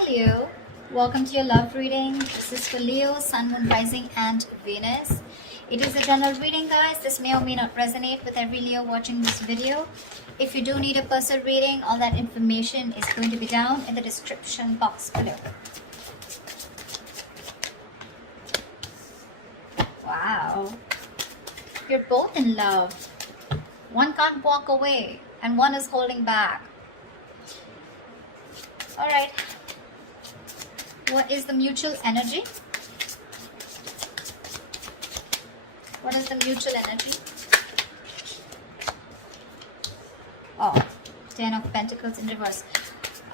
Hi Leo, welcome to your love reading. This is for Leo, Sun, Moon, Rising and Venus. It is a general reading, guys. This may or may not resonate with every Leo watching this video. If you do need a personal reading, all that information is going to be down in the description box below. Wow, you're both in love. One can't walk away and one is holding back. All right. What is the mutual energy? What is the mutual energy? Oh, 10 of Pentacles in reverse.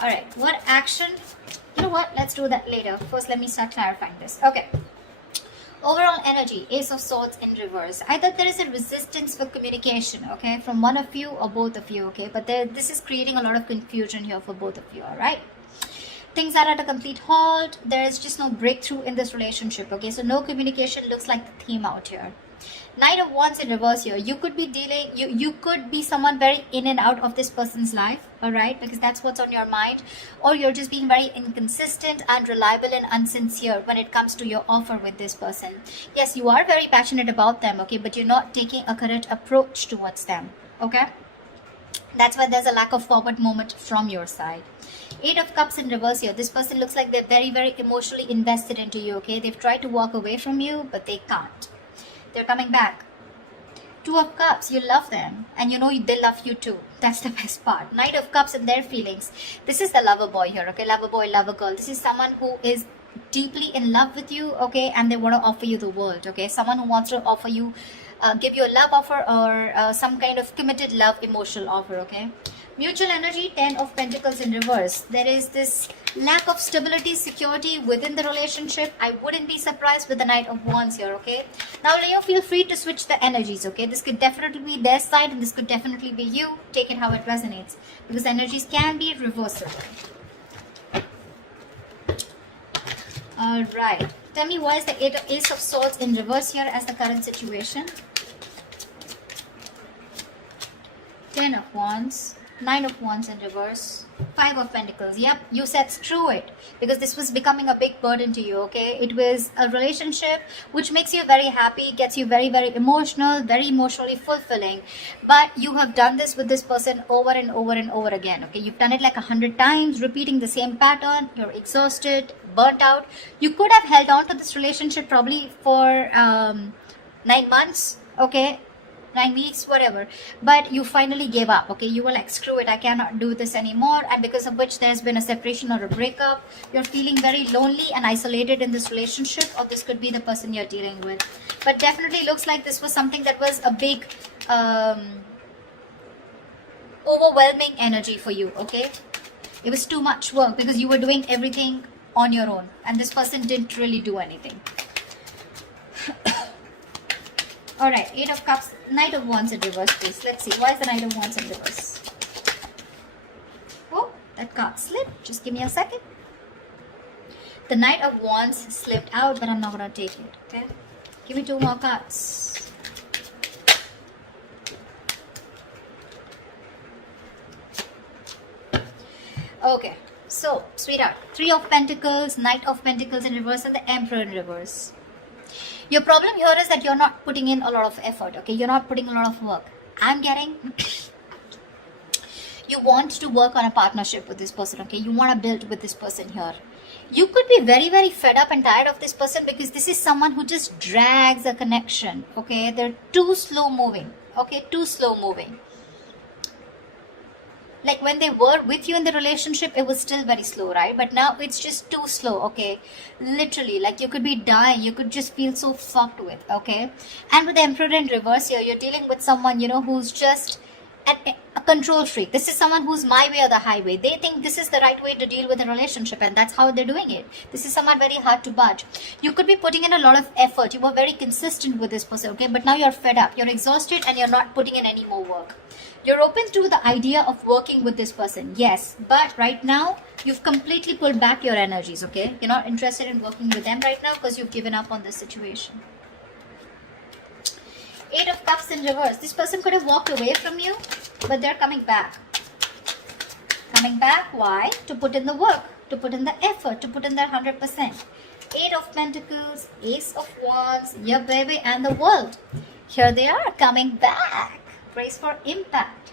All right. What action? You know what? Let's do that later. First, let me start clarifying this. Okay. Overall energy, Ace of Swords in reverse. Either there is a resistance for communication, okay, from one of you or both of you, okay, but this is creating a lot of confusion here for both of you, all right? Things are at a complete halt. There is just no breakthrough in this relationship, okay? So no communication looks like the theme out here. Knight of Wands in reverse here. You could be dealing, you could be someone very in and out of this person's life, all right? Because that's what's on your mind. Or you're just being very inconsistent, unreliable and unsincere when it comes to your offer with this person. Yes, you are very passionate about them, okay? But you're not taking a correct approach towards them, okay? That's why there's a lack of forward movement from your side. 8 of Cups in reverse here. This person looks like they're very, very emotionally invested into you, okay? They've tried to walk away from you, but they can't. They're coming back. 2 of Cups, you love them. And you know they love you too. That's the best part. Knight of Cups and their feelings. This is the lover boy here, okay? Lover boy, lover girl. This is someone who is deeply in love with you, okay? And they want to offer you the world, okay? Someone who wants to offer you, give you a love offer or some kind of committed love emotional offer, okay? Mutual energy, 10 of Pentacles in reverse. There is this lack of stability, security within the relationship. I wouldn't be surprised with the Knight of Wands here, okay? Now, Leo, feel free to switch the energies, okay? This could definitely be their side and this could definitely be you. Take it how it resonates. Because energies can be reversible. Alright. Tell me, why is the Ace of Swords in reverse here as the current situation? 10 of Wands. 9 of Wands in reverse. 5 of Pentacles. Yep, you said screw it. Because this was becoming a big burden to you, okay? It was a relationship which makes you very happy, gets you very, very emotional, very emotionally fulfilling. But you have done this with this person over and over and over again, okay? You've done it like 100 times, repeating the same pattern. You're exhausted, burnt out. You could have held on to this relationship probably for 9 months, okay? 9 weeks, whatever, but you finally gave up, okay? You were like, screw it, I cannot do this anymore, and because of which there's been a separation or a breakup. You're feeling very lonely and isolated in this relationship, or this could be the person you're dealing with. But definitely looks like this was something that was a big overwhelming energy for you, okay? It was too much work because you were doing everything on your own and this person didn't really do anything. All right, 8 of Cups, Knight of Wands in reverse, please. Let's see. Why is the Knight of Wands in reverse? Oh, that card slipped. Just give me a second. The Knight of Wands slipped out, but I'm not going to take it, okay? Give me 2 more cards. Okay, so, sweetheart, 3 of Pentacles, Knight of Pentacles in reverse, and the Emperor in reverse. Your problem here is that you're not putting in a lot of effort, okay? You're not putting a lot of work. I'm getting you want to work on a partnership with this person, okay? You want to build with this person here. You could be very, very fed up and tired of this person because this is someone who just drags a connection, okay? They're too slow moving, okay? Too slow moving. Like when they were with you in the relationship, it was still very slow, right? But now it's just too slow, okay? Literally, like you could be dying. You could just feel so fucked with, okay? And with the Emperor in reverse here, you're dealing with someone, you know, who's just a control freak. This is someone who's my way or the highway. They think this is the right way to deal with a relationship and that's how they're doing it. This is someone very hard to budge. You could be putting in a lot of effort. You were very consistent with this person, okay? But now you're fed up. You're exhausted and you're not putting in any more work. You're open to the idea of working with this person, yes. But right now, you've completely pulled back your energies, okay? You're not interested in working with them right now because you've given up on this situation. 8 of Cups in reverse. This person could have walked away from you, but they're coming back. Coming back, why? To put in the work. to put in the effort, to put in their 100%. Eight of Pentacles, Ace of Wands, your baby, and the World. Here they are coming back. Brace for impact.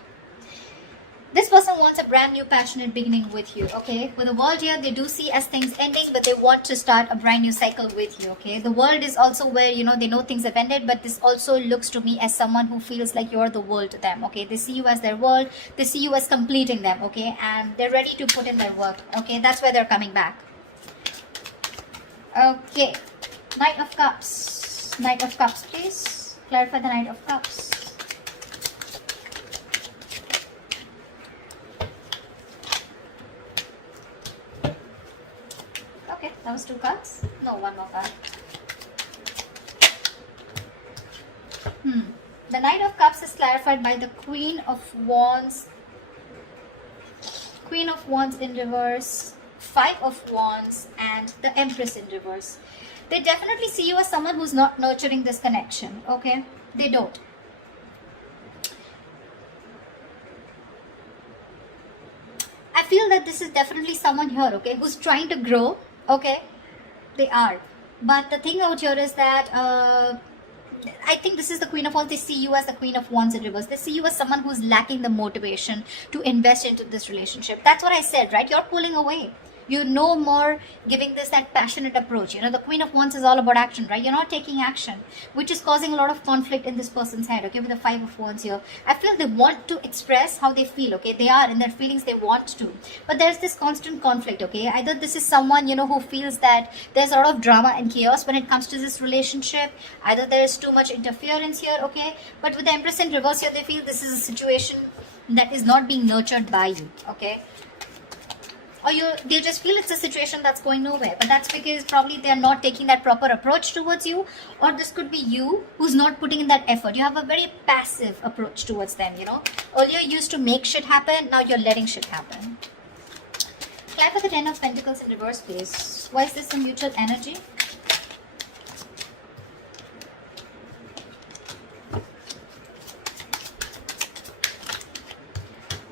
This person wants a brand new passionate beginning with you, okay? With the World here, they do see as things ending, but they want to start a brand new cycle with you, okay? The World is also where, you know, they know things have ended, but this also looks to me as someone who feels like you're the world to them, okay? They see you as their world, they see you as completing them, okay? And they're ready to put in their work, okay? That's why they're coming back. Okay, Knight of Cups. Knight of Cups, please. Clarify the Knight of Cups. Okay, that was 2 cards. No, 1 more card. The Knight of Cups is clarified by the Queen of Wands. Queen of Wands in reverse. 5 of Wands and the Empress in reverse. They definitely see you as someone who's not nurturing this connection, okay? They don't. I feel that this is definitely someone here, okay, who's trying to grow, okay? They are. But the thing out here is that I think this is the Queen of Wands. They see you as the Queen of Wands in reverse. They see you as someone who's lacking the motivation to invest into this relationship. That's what I said, right? You're pulling away. You're no more giving this that passionate approach. You know, the Queen of Wands is all about action, right? You're not taking action, which is causing a lot of conflict in this person's head, okay? With the 5 of Wands here, I feel they want to express how they feel, okay? They are in their feelings, they want to. But there's this constant conflict, okay? Either this is someone, you know, who feels that there's a lot of drama and chaos when it comes to this relationship. Either there's too much interference here, okay? But with the Empress in reverse here, they feel this is a situation that is not being nurtured by you, okay? Or they just feel it's a situation that's going nowhere. But that's because probably they're not taking that proper approach towards you. Or this could be you who's not putting in that effort. You have a very passive approach towards them, you know. Earlier you used to make shit happen. Now you're letting shit happen. Clarify the 10 of Pentacles in reverse, please. Why is this a mutual energy?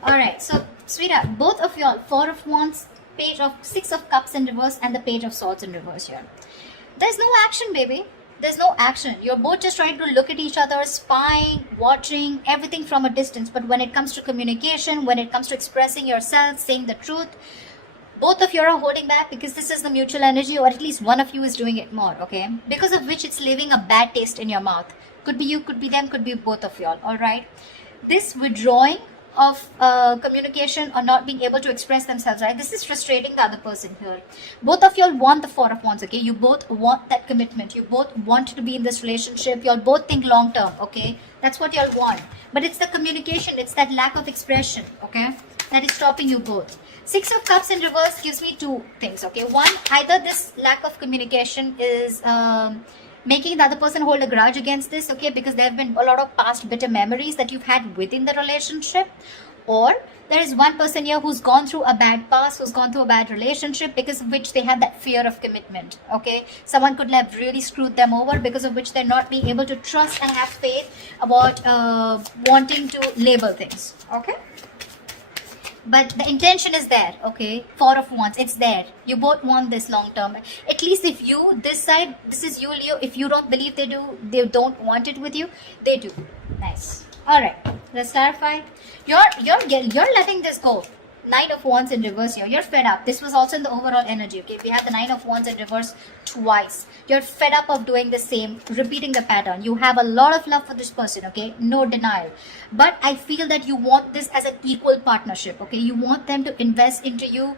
Alright, so sweetheart, both of y'all, 4 of Wands, Page of 6 of Cups in reverse, and the Page of Swords in reverse here. There's no action, baby. There's no action. You're both just trying to look at each other, spying, watching, everything from a distance. But when it comes to communication, when it comes to expressing yourself, saying the truth, both of you are holding back because this is the mutual energy, or at least one of you is doing it more, okay? Because of which it's leaving a bad taste in your mouth. Could be you, could be them, could be both of y'all, alright? This withdrawing of communication or not being able to express themselves, right? This is frustrating the other person here. Both of y'all want the 4 of Wands, okay? You both want that commitment. You both want to be in this relationship. Y'all both think long term, okay? That's what y'all want. But it's the communication, it's that lack of expression, okay? That is stopping you both. 6 of Cups in reverse gives me 2 things, okay? One, either this lack of communication is making the other person hold a grudge against this, okay, because there have been a lot of past bitter memories that you've had within the relationship, or there is one person here who's gone through a bad past, who's gone through a bad relationship, because of which they have that fear of commitment, okay? Someone could have really screwed them over, because of which they're not being able to trust and have faith about wanting to label things, okay? But the intention is there, okay? 4 of Wands, it's there. You both want this long term. At least if you, this side, this is you, Leo. If you don't believe they don't want it with you, they do. Nice. Alright, let's clarify. You're letting this go. 9 of Wands in reverse here. You're fed up. This was also in the overall energy, okay? We have the 9 of Wands in reverse twice. You're fed up of doing the same, repeating the pattern. You have a lot of love for this person, okay? No denial. But I feel that you want this as an equal partnership, okay? You want them to invest into you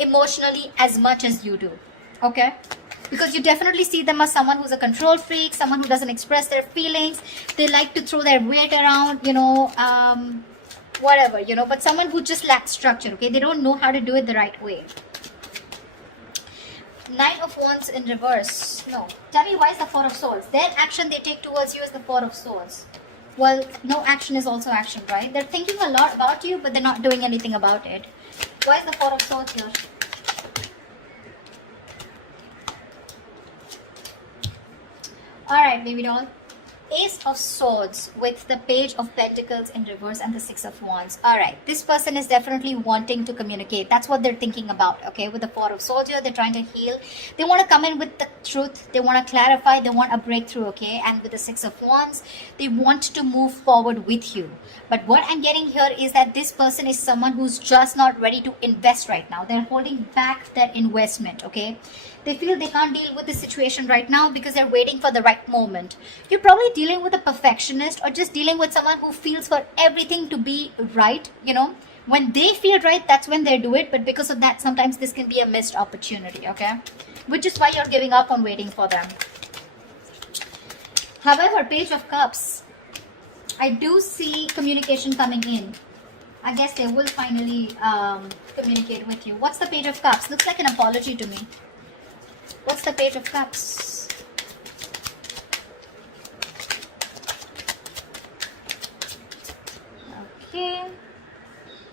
emotionally as much as you do, okay? Because you definitely see them as someone who's a control freak, someone who doesn't express their feelings. They like to throw their weight around, you know, whatever, you know, but someone who just lacks structure, okay? They don't know how to do it the right way. 9 of Wands in reverse. No. Tell me, why is the 4 of Swords? Their action they take towards you is the 4 of Swords. Well, no action is also action, right? They're thinking a lot about you, but they're not doing anything about it. Why is the 4 of Swords here? Alright, baby doll. Ace of Swords with the Page of Pentacles in reverse and the Six of Wands. All right, this person is definitely wanting to communicate. That's what they're thinking about, okay? With the Four of Swords here, they're trying to heal. They want to come in with the truth. They want to clarify. They want a breakthrough, okay? And with the Six of Wands, they want to move forward with you. But what I'm getting here is that this person is someone who's just not ready to invest right now. They're holding back their investment, okay? They feel they can't deal with the situation right now because they're waiting for the right moment. You're probably dealing with a perfectionist or just dealing with someone who feels for everything to be right, you know. When they feel right, that's when they do it. But because of that, sometimes this can be a missed opportunity, okay? Which is why you're giving up on waiting for them. However, Page of Cups, I do see communication coming in. I guess they will finally communicate with you. What's the Page of Cups? Looks like an apology to me. What's the Page of Cups? Okay.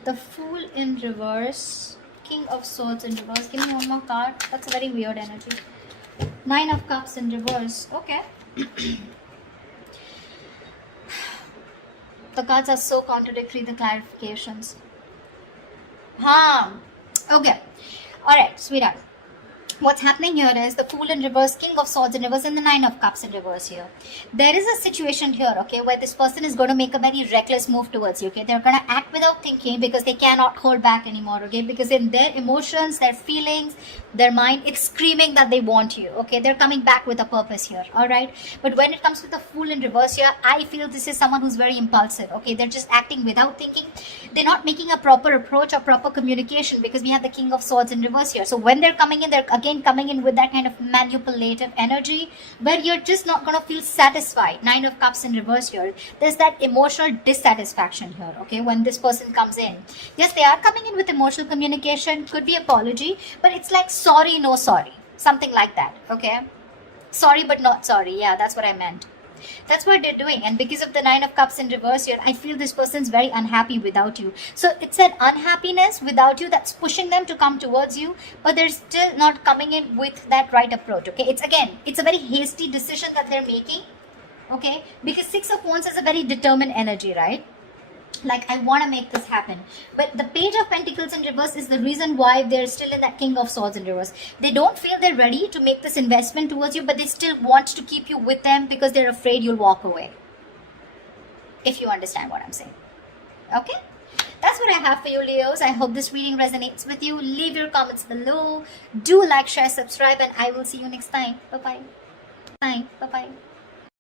The Fool in reverse. King of Swords in reverse. Give me one more card. That's a very weird energy. Nine of Cups in reverse. Okay. The cards are so contradictory, the clarifications. Okay. Alright, sweetheart. What's happening here is the Fool in reverse, King of Swords in reverse, and the Nine of Cups in reverse here. There is a situation here, okay, where this person is going to make a very reckless move towards you, okay. They're going to act without thinking because they cannot hold back anymore, okay. Because in their emotions, their feelings, their mind, it's screaming that they want you, okay. They're coming back with a purpose here, alright. But when it comes to the Fool in reverse here, I feel this is someone who's very impulsive, okay. They're just acting without thinking. They're not making a proper approach or proper communication because we have the King of Swords in reverse here. So when they're coming in, they're again coming in with that kind of manipulative energy where you're just not going to feel satisfied. Nine of Cups in reverse here. There's that emotional dissatisfaction here, okay, when this person comes in. Yes, they are coming in with emotional communication, could be apology, but it's like sorry, no sorry. Something like that, okay? Sorry but not sorry. Yeah, that's what I meant. That's what they're doing. And because of the Nine of Cups in reverse here, I feel this person's very unhappy without you. So it's an unhappiness without you that's pushing them to come towards you, but they're still not coming in with that right approach, okay? It's a very hasty decision that they're making, okay? Because Six of Wands is a very determined energy, right? Like, I want to make this happen. But the Page of Pentacles in reverse is the reason why they're still in that King of Swords in reverse. They don't feel they're ready to make this investment towards you, but they still want to keep you with them because they're afraid you'll walk away. If you understand what I'm saying. Okay? That's what I have for you, Leos. I hope this reading resonates with you. Leave your comments below. Do like, share, subscribe, and I will see you next time. Bye-bye. Bye. Bye-bye.